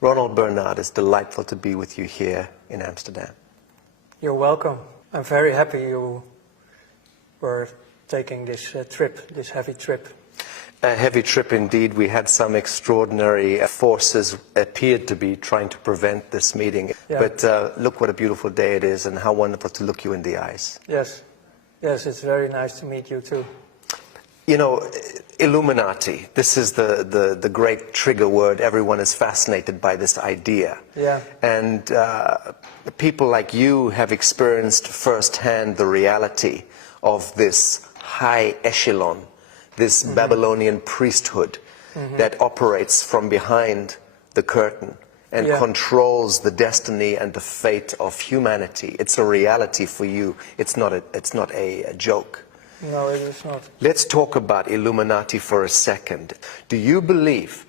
Ronald Bernard, it's delightful to be with you here in Amsterdam. You're welcome. I'm very happy you were taking this trip, this heavy trip. A heavy trip indeed. We had some extraordinary forces appeared to be trying to prevent this meeting. Yeah. But look what a beautiful day it is and how wonderful to look you in the eyes. Yes, yes, it's very nice to meet you too. You know, Illuminati, this is the great trigger word. Everyone is fascinated by this idea. Yeah. And people like you have experienced firsthand the reality of this high echelon, this Babylonian priesthood that operates from behind the curtain and controls the destiny and the fate of humanity. It's a reality for you. It's not a joke. No, it is not. Let's talk about Illuminati for a second. Do you believe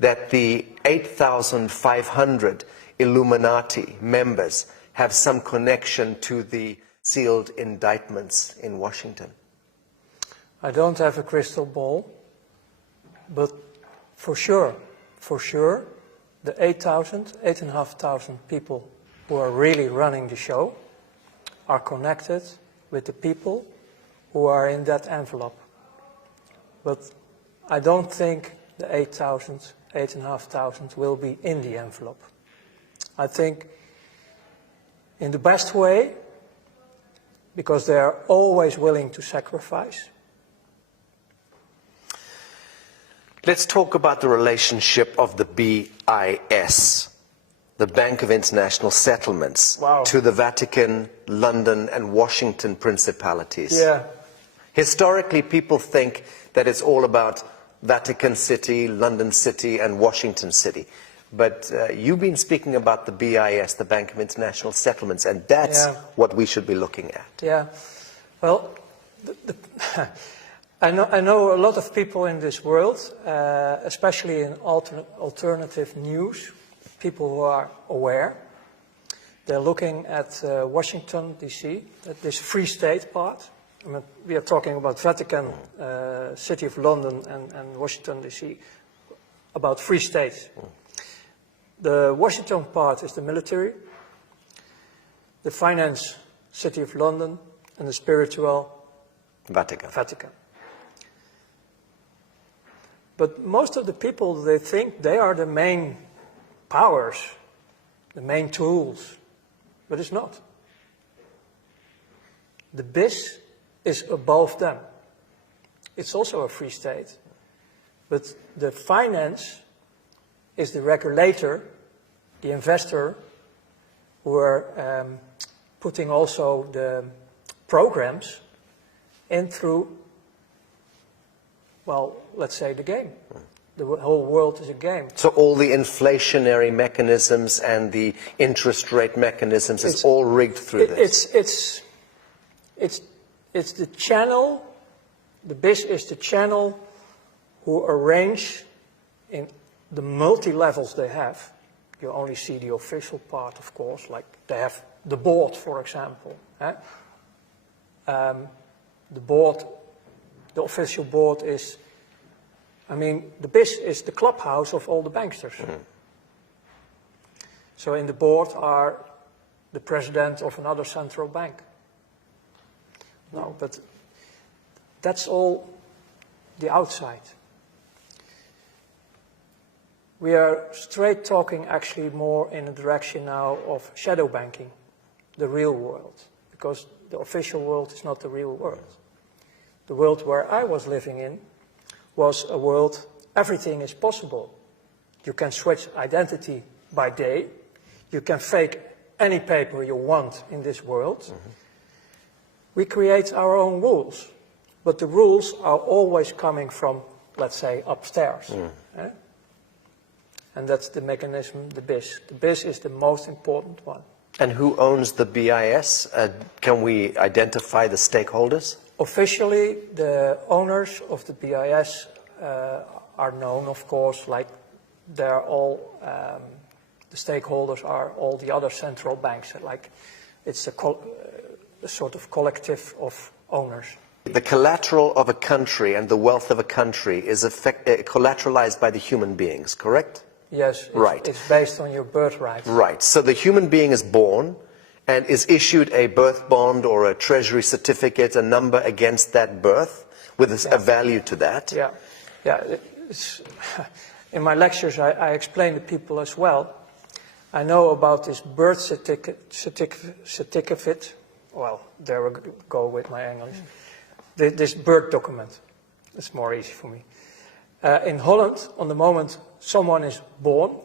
that the 8,500 Illuminati members have some connection to the sealed indictments in Washington? I don't have a crystal ball, but for sure, the 8,500 people who are really running the show are connected with the people who are in that envelope. But I don't think the 8,500 will be in the envelope. I think in the best way, because they are always willing to sacrifice. Let's talk about the relationship of the BIS, the Bank of International Settlements, to the Vatican, London, and Washington principalities. Yeah. Historically, people think that it's all about Vatican City, London City, and Washington City. But you've been speaking about the BIS, the Bank of International Settlements, and that's what we should be looking at. Yeah. Well, I know a lot of people in this world, especially in alternative news, people who are aware. They're looking at Washington, D.C., at this Free State part. I mean, we are talking about Vatican, City of London, and Washington, D.C., about Free States. The Washington part is the military, the finance, City of London, and the spiritual, Vatican. But most of the people, they think they are the main powers, the main tools, but it's not. The BIS is above them. It's also a free state, but the finance is the regulator, the investor, who are putting also the programs in through, well, let's say the game. The whole world is a game. So all the inflationary mechanisms and the interest rate mechanisms is all rigged through this? It's the channel, the BIS is the channel who arrange in the multi-levels they have. You only see the official part, of course, like they have the board, for example. The board, the official board is, I mean, the BIS is the clubhouse of all the banksters. So in the board are the president of another central bank. No, but that's all the outside. We are straight talking actually more in the direction now of shadow banking, the real world, because the official world is not the real world. The world where I was living in was a world, everything is possible. You can switch identity by day. You can fake any paper you want in this world. We create our own rules, but the rules are always coming from, let's say, upstairs. And that's the mechanism, the BIS. The BIS is the most important one. And who owns the BIS? Can we identify the stakeholders? Officially, the owners of the BIS are known, of course, like they're all, the stakeholders are all the other central banks. Like it's a sort of collective of owners. The collateral of a country and the wealth of a country is collateralized by the human beings, correct? Yes, Right. It's based on your birthright. Right. So the human being is born and is issued a birth bond or a treasury certificate, a number against that birth with a value to that. Yeah, yeah. In my lectures, I explain to people as well. I know about this birth certificate. Well, there we go with my English. This birth document. It's more easy for me. In Holland, on the moment someone is born,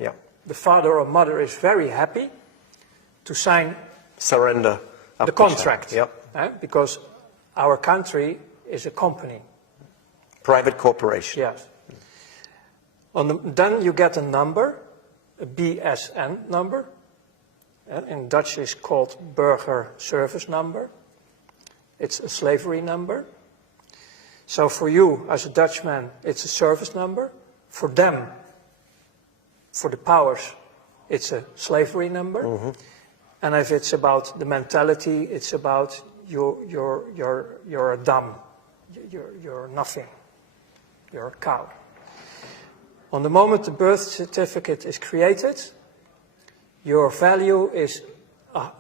the father or mother is very happy to sign surrender the contract. Because our country is a company. Private corporation. Yes. Then you get a number, a BSN number. In Dutch it's called Burger Service Number. It's a slavery number. So for you, as a Dutchman, it's a service number. For them, for the powers, it's a slavery number. Mm-hmm. And if it's about the mentality, it's about you're a dumb, you're nothing, you're a cow. On the moment the birth certificate is created, your value is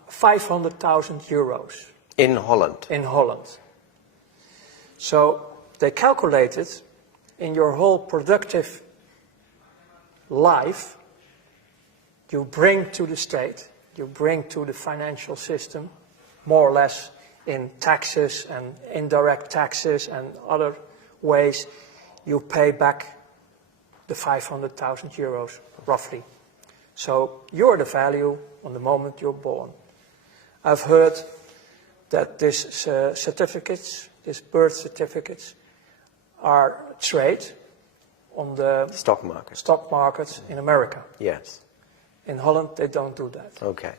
500,000 euros. In Holland? In Holland. So they calculated in your whole productive life, you bring to the state, you bring to the financial system, more or less in taxes and indirect taxes and other ways, you pay back the 500,000 euros, roughly. So you're the value on the moment you're born. I've heard that these certificates, these birth certificates, are traded on the stock markets in America. Yes. In Holland, they don't do that. Okay.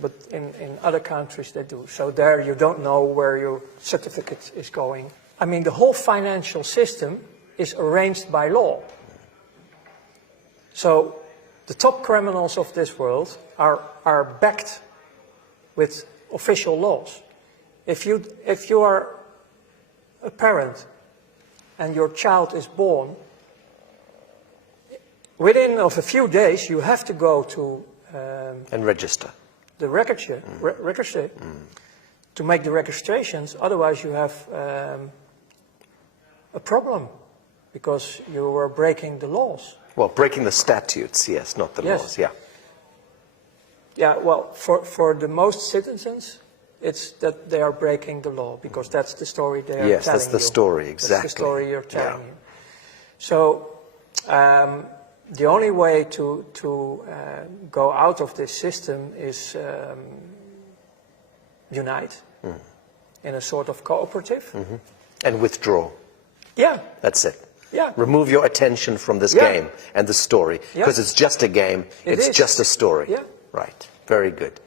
But in other countries, they do. So there you don't know where your certificate is going. I mean, the whole financial system is arranged by law. So the top criminals of this world are backed with official laws. If you are a parent and your child is born, within of a few days you have to go to and register the registry to make the registrations. Otherwise, you have a problem because you are breaking the laws. Well, breaking the statutes, yes, not the laws. Yeah. Yeah. Well, for the most citizens, it's that they are breaking the law because that's the story they are telling you. Yes, that's the story, exactly. That's the story you're telling you. So the only way to go out of this system is unite in a sort of cooperative. Mm-hmm. And withdraw. Yeah. That's it. Yeah. Remove your attention from this game and the story, because it's just a game, it's just a story. Yeah. Right. Very good.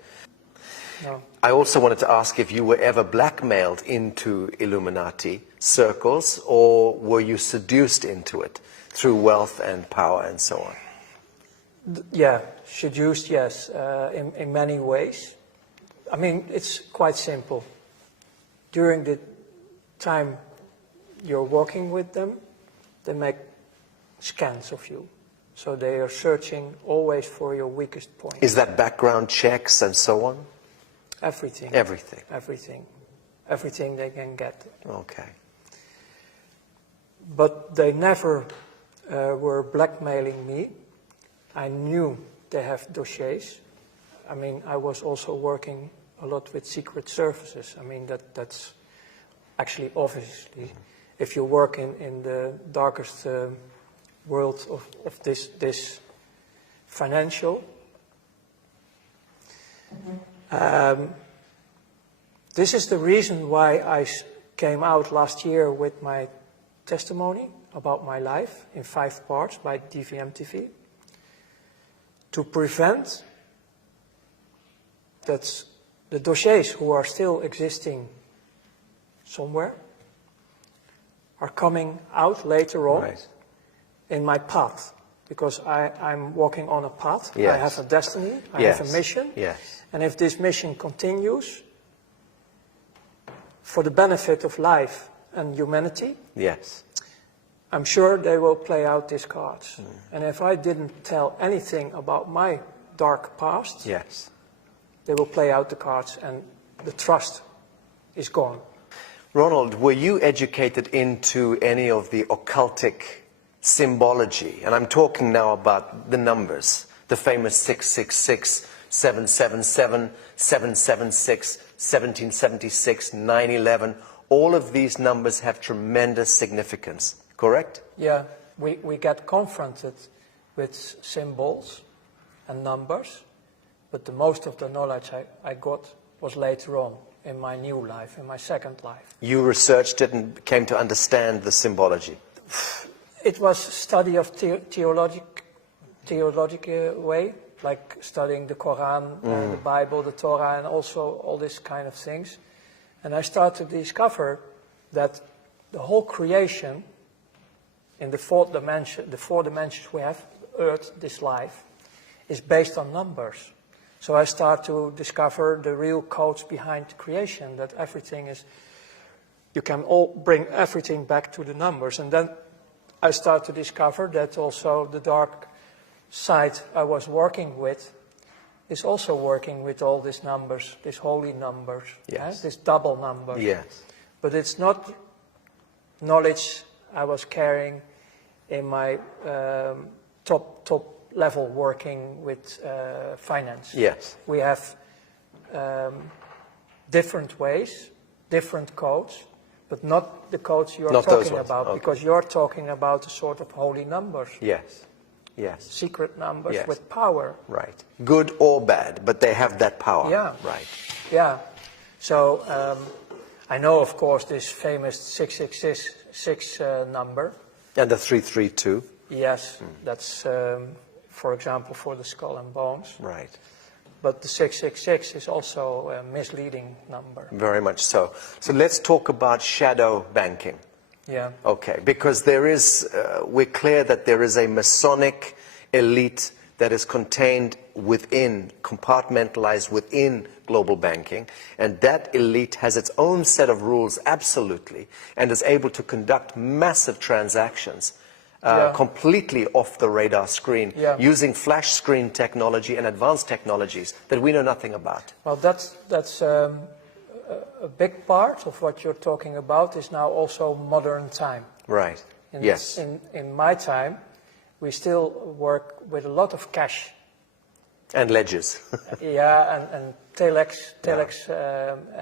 No. I also wanted to ask if you were ever blackmailed into Illuminati circles, or were you seduced into it through wealth and power and so on? Yeah, seduced, yes, in many ways. I mean, it's quite simple. During the time you're working with them, they make scans of you. So they are searching always for your weakest point. Is that background checks and so on? Everything. Everything. Everything. Everything they can get. Okay. But they never were blackmailing me. I knew they have dossiers. I mean, I was also working a lot with secret services. I mean, that's actually obviously, if you work in the darkest world of this financial, this is the reason why I came out last year with my testimony about my life in 5 parts by DVM TV, to prevent that the dossiers who are still existing somewhere are coming out later on in my path, because I'm walking on a path. Yes. I have a destiny, I have a mission, and if this mission continues for the benefit of life and humanity, I'm sure they will play out these cards. And if I didn't tell anything about my dark past, Yes. they will play out the cards and the trust is gone. Ronald, were you educated into any of the occultic symbology? And I'm talking now about the numbers, the famous 666, 777, 776, 1776, 9/11. All of these numbers have tremendous significance, correct? Yeah, we get confronted with symbols and numbers, but the most of the knowledge I got was later on in my new life, in my second life. You researched it and came to understand the symbology. It was study of theological way, like studying the Quran, the Bible, the Torah, and also all these kind of things. And I started to discover that the whole creation in the four dimensions we have, Earth, this life, is based on numbers. So I start to discover the real codes behind creation, that everything is, you can all bring everything back to the numbers. And then I start to discover that also the dark side I was working with is also working with all these numbers, these holy numbers, yes. These double numbers. Yes. But it's not knowledge I was carrying in my top level working with finance. Yes. We have different ways, different codes, but not the codes you're talking about, okay. Because you're talking about a sort of holy numbers. Yes. Yes. Secret numbers Yes. with power. Right. Good or bad, but they have that power. Yeah. Right. Yeah. So I know, of course, this famous 666 number. And the 332. Yes, that's, for example, for the skull and bones. Right. But the 666 is also a misleading number. Very much so. So let's talk about shadow banking. Yeah. Okay, because there is, we're clear that there is a Masonic elite that is contained within, compartmentalized within global banking, and that elite has its own set of rules, absolutely, and is able to conduct massive transactions completely off the radar screen, using flash screen technology and advanced technologies that we know nothing about. Well, that's a big part of what you're talking about is now also modern time. Right. Yes. In my time, we still work with a lot of cash. And ledgers. And telex,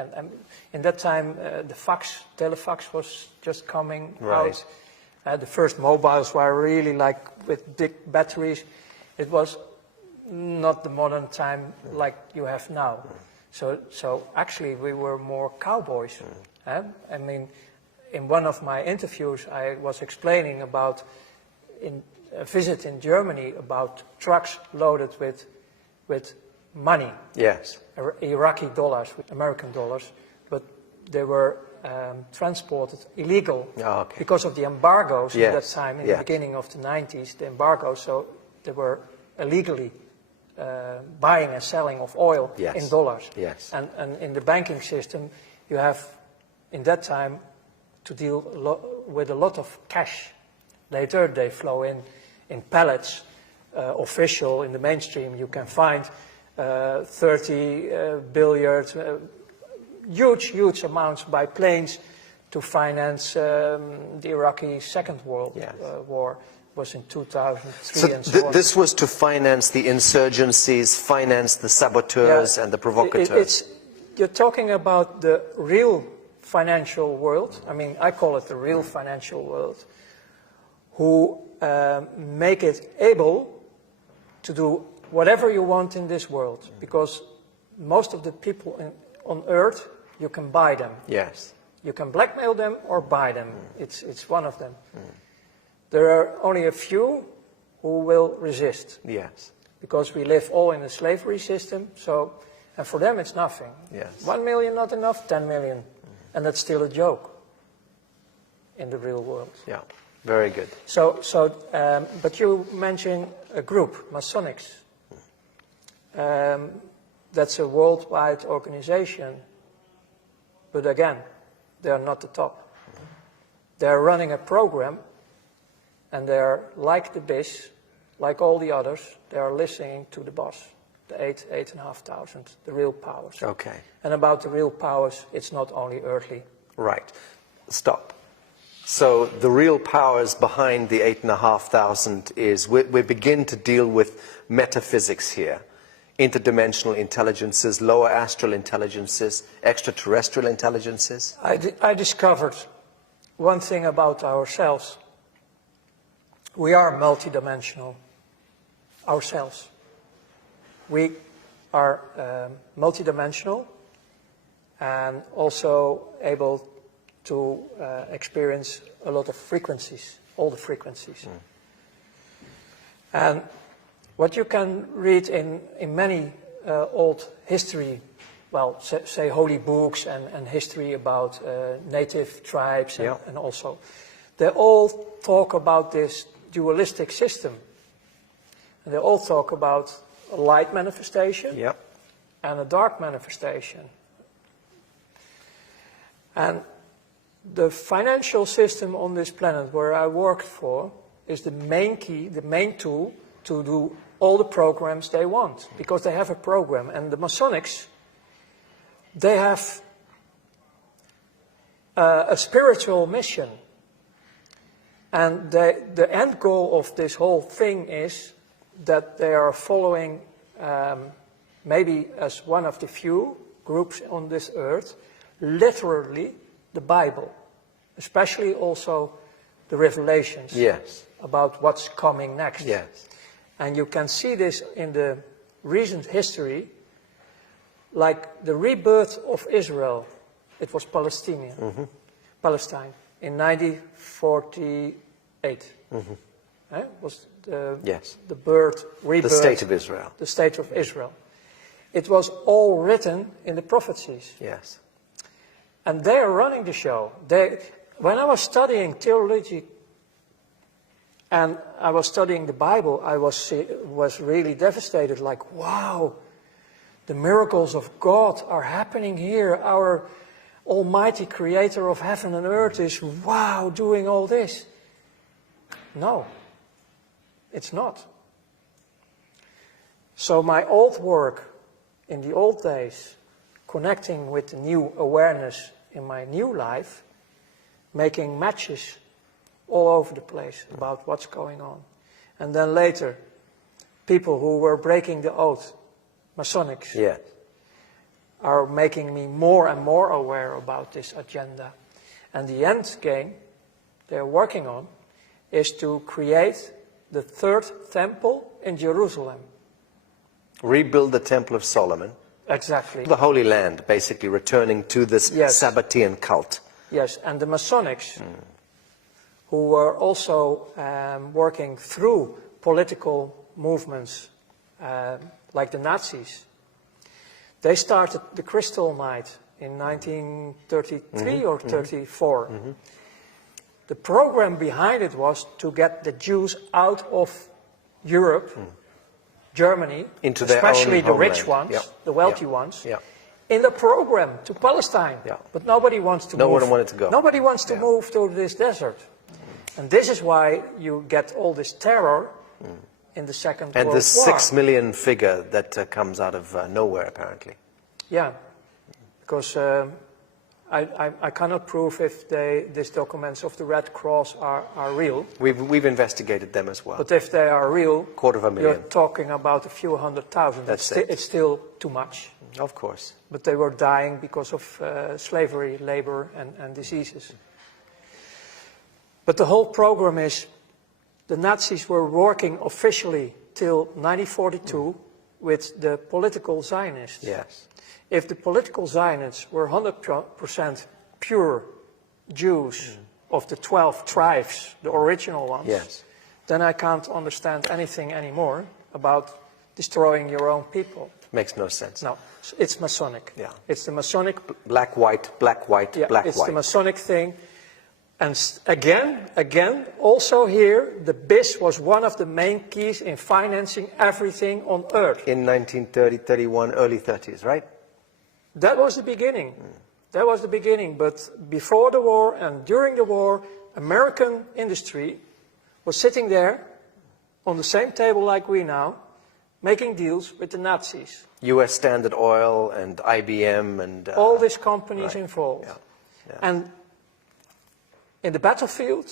and in that time the telefax was just coming out. The first mobiles were really like with big batteries. It was not the modern time like you have now. So actually we were more cowboys. I mean, in one of my interviews I was explaining about in a visit in Germany about trucks loaded with money. Yes. Iraqi dollars, American dollars, but they were transported illegal because of the embargoes at that time, in the beginning of the 90s, the embargoes, so they were illegally buying and selling of oil in dollars. Yes. And in the banking system, you have, in that time, to deal with a lot of cash. Later, they flow in pallets, official, in the mainstream, you can find 30 billion, huge amounts by planes to finance the Iraqi Second World War. Was in 2003 and so on. This was to finance the insurgencies, finance the saboteurs and the provocateurs. You're talking about the real financial world. I mean, I call it the real financial world, who make it able to do whatever you want in this world, because most of the people on Earth, you can buy them. Yes. You can blackmail them or buy them. It's one of them. There are only a few who will resist. Yes. Because we live all in a slavery system, and for them it's nothing. Yes. 1 million not enough, 10 million. And that's still a joke in the real world. Yeah, very good. But you mentioned a group, Masonics. That's a worldwide organization. But again, they are not the top. They are running a program And they're like the BIS, like all the others, they are listening to the boss, the 8,500, the real powers. Okay. And about the real powers, it's not only earthly. Right. Stop. So the real powers behind the 8,500 is we begin to deal with metaphysics here. Interdimensional intelligences, lower astral intelligences, extraterrestrial intelligences. I discovered one thing about ourselves. We are multidimensional ourselves. We are multidimensional and also able to experience a lot of frequencies, all the frequencies. And what you can read in many old history, well, say holy books and history about native tribes and also, they all talk about this dualistic system. And they all talk about a light manifestation and a dark manifestation. And the financial system on this planet where I worked for is the main key, the main tool to do all the programs they want, because they have a program. And the Masonics, they have a spiritual mission. And the end goal of this whole thing is that they are following, maybe as one of the few groups on this earth, literally the Bible, especially also the Revelations about what's coming next. And you can see this in the recent history, like the rebirth of Israel. It was Palestine in 1948. Was the rebirth, the state of Israel. The state of Israel. It was all written in the prophecies. And they are running the show. When I was studying theology and I was studying the Bible, I was really devastated, like, wow, the miracles of God are happening here. Our almighty creator of heaven and earth is, wow, doing all this. No, it's not. So my old work in the old days, connecting with the new awareness in my new life, making matches all over the place about what's going on. And then later, people who were breaking the oath, Masonics, are making me more and more aware about this agenda. And the end game they're working on is to create the third temple in Jerusalem. Rebuild the Temple of Solomon. Exactly. The Holy Land, basically returning to this Sabbatean cult. Yes, and the Masonics, who were also working through political movements like the Nazis, they started the Crystal Night in 1933 or 34. The program behind it was to get the Jews out of Europe, Germany, into especially the homeland. rich ones, the wealthy ones, in the program to Palestine. But nobody wants to move. No one wanted to go. Nobody wants to move to this desert. And this is why you get all this terror in the Second World War. And the 6 million figure that comes out of nowhere, apparently. Yeah, because I cannot prove if these documents of the Red Cross are real. We've investigated them as well. But if they are real, 250,000. you're talking about a few 100,000. It's still too much. Of course. But they were dying because of slavery, labor, and diseases. But the whole program is, the Nazis were working officially till 1942 with the political Zionists. If the political Zionists were 100% pure Jews of the 12 tribes, the original ones, then I can't understand anything anymore about destroying your own people. Makes no sense. No, it's Masonic. It's the Masonic. Black, white, black, white, black, it's white. the Masonic thing. And again, also here, the BIS was one of the main keys in financing everything on earth. In 1930, 31, early 30s, right? That was the beginning. That was the beginning. But before the war and during the war, American industry was sitting there on the same table like we now, making deals with the Nazis. US Standard Oil and IBM and... all these companies right. involved. Yeah. Yeah. And in the battlefield,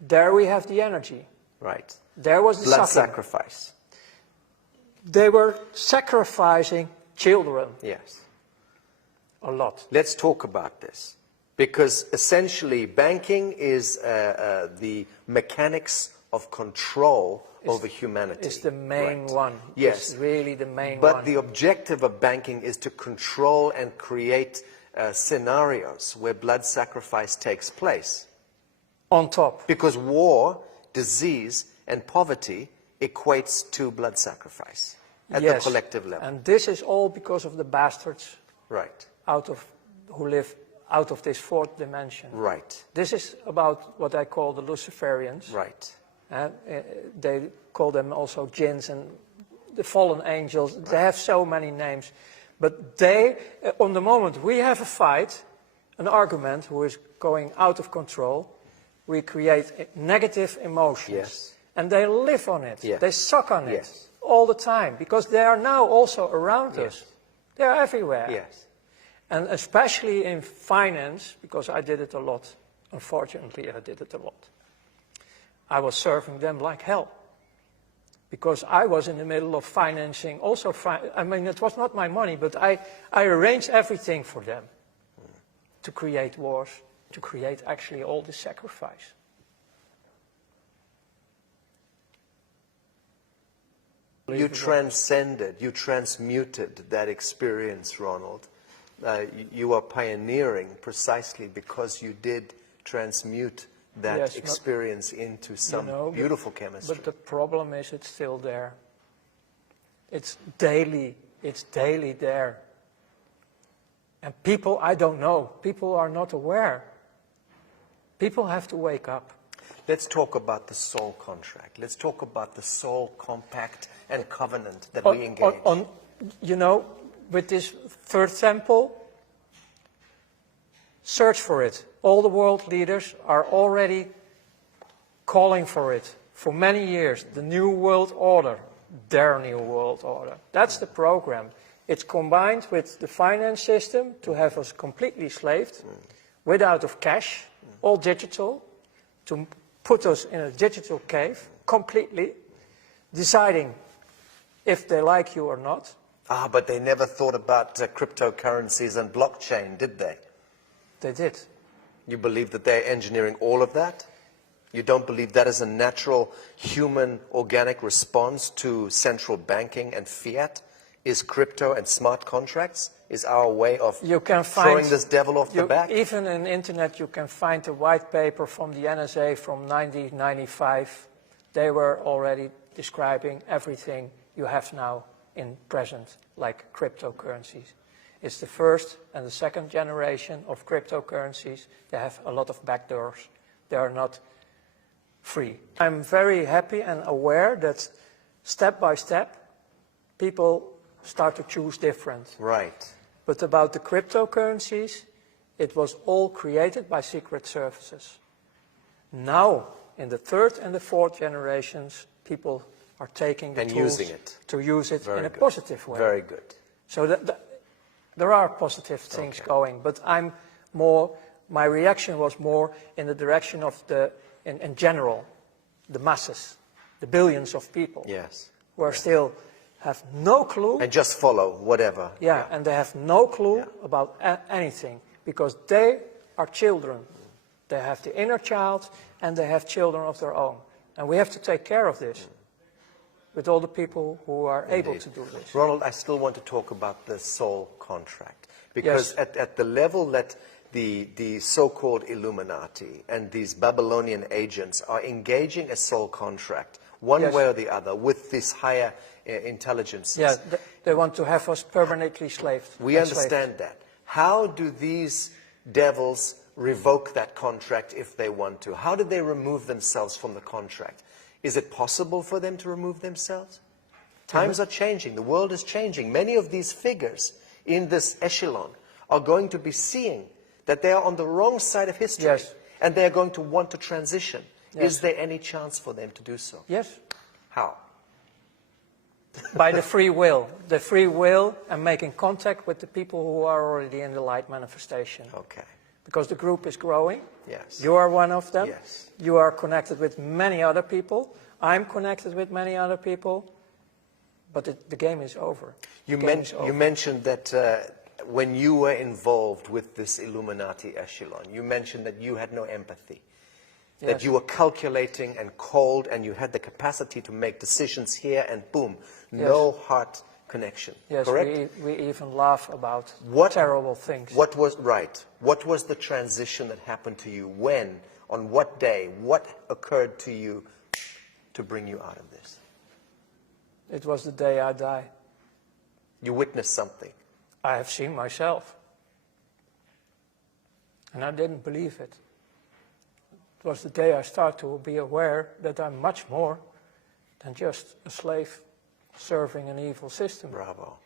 there we have the energy. Right. There was the Blood suffering. sacrifice. They were sacrificing children Yes. a lot. Let's talk about this. Because essentially banking is the mechanics of control over humanity. It's the main Right. one. Yes. It's really the main But one. the objective of banking is to control and create scenarios where blood sacrifice takes place. On top. Because war, disease, and poverty equates to blood sacrifice at the collective level. And this is all because of the bastards Right. who live out of this fourth dimension. Right. This is about what I call the Luciferians. Right. They call them also jinns and the fallen angels. Right. They have so many names. But they, on the moment we have a fight, an argument who is going out of control, we create negative emotions. Yes. And they live on it. Yes. They suck on it Yes. all the time because they are now also around Yes. us. They are everywhere. Yes. And especially in finance, because I did it a lot. Unfortunately, I did it a lot. I was serving them like hell. Because I was in the middle of financing also, I mean, it was not my money, but I arranged everything for them to create wars, to create actually all this sacrifice. You transcended, you transmuted that experience, Ronald. You are pioneering precisely because you did transmute that experience into some beautiful chemistry. But the problem is it's still there. It's daily there. And people, I don't know, people are not aware. People have to wake up. Let's talk about the soul contract. Let's talk about the soul compact and covenant that we engage. You know, with this third temple, search for it. All the world leaders are already calling for it for many years. The New World Order, their New World Order. That's the program. It's combined with the finance system to have us completely slaved, without of cash, all digital, to put us in a digital cave, completely, deciding if they like you or not. Ah, but they never thought about cryptocurrencies and blockchain, did they? They did. You believe that they're engineering all of that? You don't believe that is a natural human organic response to central banking and fiat? Is crypto and smart contracts? Is our way of throwing this devil off the back? Even on the internet you can find a white paper from the NSA from 1995. They were already describing everything you have now in present, like cryptocurrencies. It's the first and the second generation of cryptocurrencies. They have a lot of backdoors. They are not free. I'm very happy and aware that step by step, people start to choose different. Right. But about the cryptocurrencies, it was all created by secret services. Now, in the third and the fourth generations, people are taking the tools to use it in a positive way. Very good. So there are positive things going, but my reaction was more in the direction of in general, the masses, the billions of people who are still have no clue. And just follow whatever. Yeah, and they have no clue about anything because they are children. They have the inner child and they have children of their own. And we have to take care of this with all the people who are able to do this. Ronald, I still want to talk about the soul contract because at the level that the so-called Illuminati and these Babylonian agents are engaging a soul contract one way or the other with these higher intelligences. Yeah, they want to have us permanently slaved. We understand that. How do these devils revoke that contract if they want to? How do they remove themselves from the contract? Is it possible for them to remove themselves? Times are changing. The world is changing. Many of these figures in this echelon are going to be seeing that they are on the wrong side of history and they are going to want to transition Yes. Is there any chance for them to do so? Yes. How? By the free will. The free will and making contact with the people who are already in the light manifestation. Okay. Because the group is growing. Yes. You are one of them. Yes. You are connected with many other people. I'm connected with many other people. But the game is over. You mentioned that when you were involved with this Illuminati echelon, you mentioned that you had no empathy. That Yes. you were calculating and cold and you had the capacity to make decisions here and boom, no heart connection. Yes, correct? we even laugh about What- terrible things. What was right? What was the transition that happened to you? When? On what day? What occurred to you to bring you out of this? It was the day I died. You witnessed something. I have seen myself. And I didn't believe it. It was the day I started to be aware that I'm much more than just a slave serving an evil system. Bravo.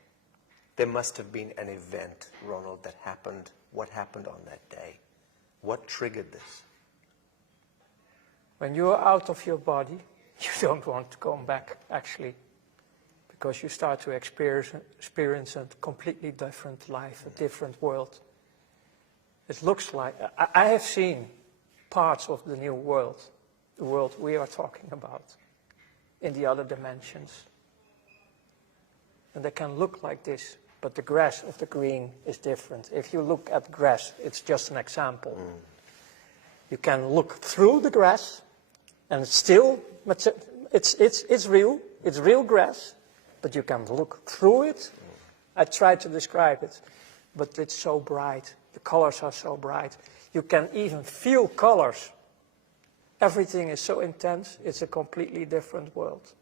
There must have been an event, Ronald, that happened. What happened on that day? What triggered this? When you are out of your body, you don't want to come back, actually. Because you start to experience a completely different life, a different world. It looks like, I have seen parts of the new world, the world we are talking about, in the other dimensions. And they can look like this, but the grass of the green is different. If you look at grass, it's just an example. You can look through the grass, and it's still, it's real grass, but you can look through it. I tried to describe it, but it's so bright. The colors are so bright. You can even feel colors. Everything is so intense, it's a completely different world.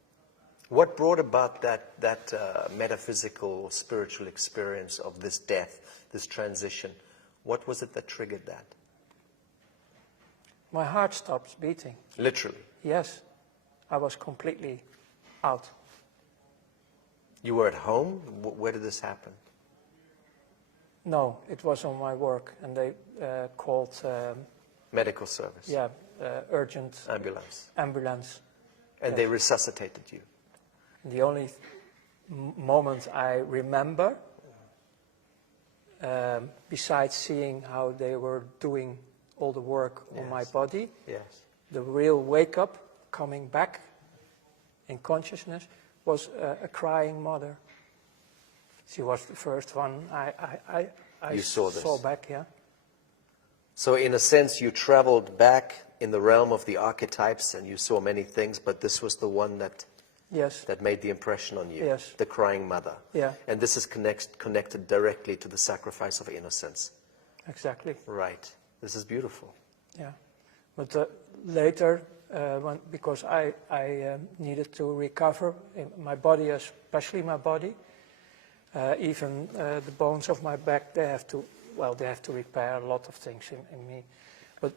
What brought about that metaphysical, spiritual experience of this death, this transition? What was it that triggered that? My heart stops beating. Literally. Yes, I was completely out. You were at home? Where did this happen? No, it was on my work, and they called, Medical service? urgent Ambulance? ambulance. And Yes. they resuscitated you? The only moment I remember, besides seeing how they were doing all the work on my body, Yes. the real wake-up, coming back in consciousness, was a crying mother. She was the first one I You saw this. back, yeah. So in a sense, you traveled back in the realm of the archetypes and you saw many things, but this was the one that Yes, made the impression on you. Yes. The crying mother. Yeah. And this is connected directly to the sacrifice of innocence. exactly, Right. This is beautiful. yeah. But later, because I needed to recover in my body, especially my body, even the bones of my back, they have to repair a lot of things in me. But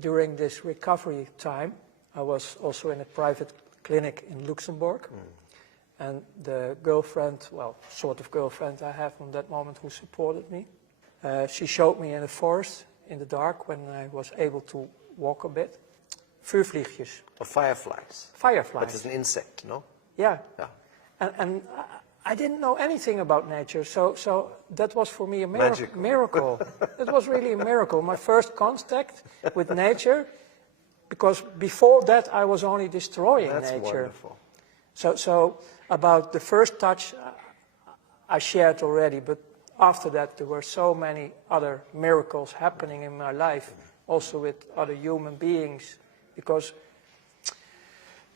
during this recovery time, I was also in a private clinic in Luxembourg. And the girlfriend, well, sort of girlfriend I have from that moment who supported me, she showed me in the forest, in the dark, when I was able to walk a bit, vuurvliegjes, Or fireflies. fireflies. But it's an insect, no? Yeah. Yeah. And I didn't know anything about nature, so that was for me a Magical. miracle. It was really a miracle. My first contact with nature, because before that I was only destroying That's nature. wonderful. So about the first touch I shared already, but after that there were so many other miracles happening in my life, also with other human beings, because,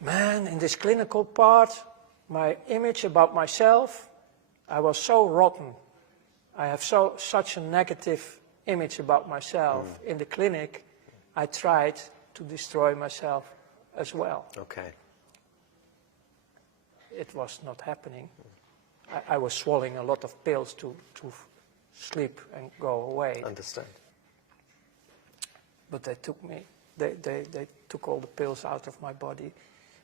man, in this clinical part, my image about myself, I was so rotten. I have such a negative image about myself. In the clinic, I tried to destroy myself as well. Okay. It was not happening. I was swallowing a lot of pills to sleep and go away. Understand. But they took all the pills out of my body.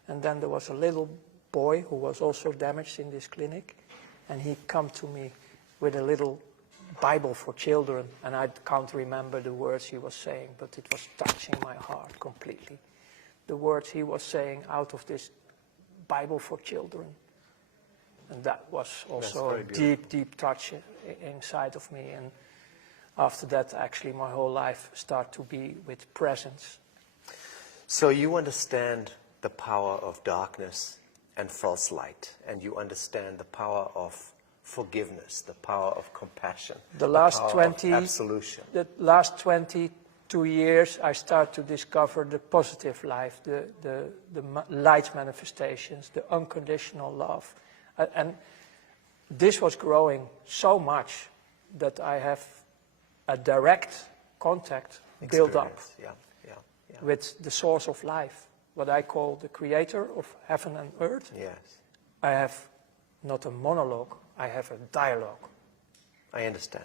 And then there was a little boy who was also damaged in this clinic, and he come to me with a little Bible for children, and I can't remember the words he was saying, but it was touching my heart completely. The words he was saying out of this Bible for children. And that was also a deep, deep touch inside of me. And after that, actually, my whole life started to be with presence. So you understand the power of darkness and false light, and you understand the power of forgiveness, the power of compassion, The last power 20, of absolution. The last 22 years, I start to discover the positive life, the light manifestations, the unconditional love. And this was growing so much that I have a direct contact built up with the source of life, what I call the creator of heaven and earth. Yes. I have not a monologue, I have a dialogue. I understand.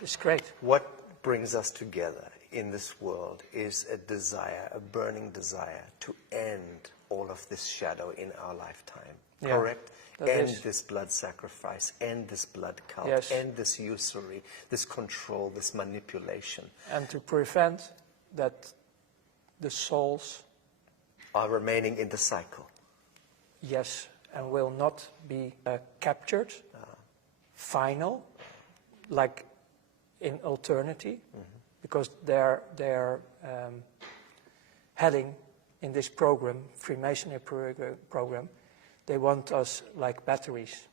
It's great. What brings us together in this world is a desire, a burning desire to end all of this shadow in our lifetime. Yeah, correct? that End is. this blood sacrifice, end this blood cult, Yes. end this usury, this control, this manipulation. And to prevent that the souls, Are remaining in the cycle. yes, and will not be captured, final, like in eternity, because they're heading in this program, Freemasonry program, they want us like batteries.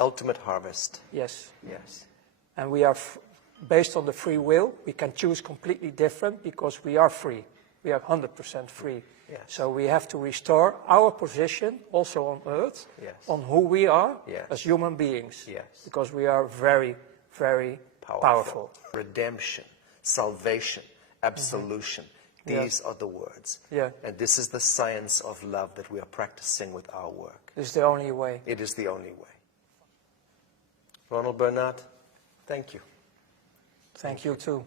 Ultimate harvest. Yes. Yes. And we are, based on the free will, we can choose completely different because we are free. We are 100% free. Yes. So we have to restore our position also on earth, Yes. on who we are Yes. as human beings. Yes. Because we are very, very powerful. Redemption, salvation, absolution. These are the words. Yeah. And this is the science of love that we are practicing with our work. This is the only way. It is the only way. Ronald Bernard, thank you. Thank you too.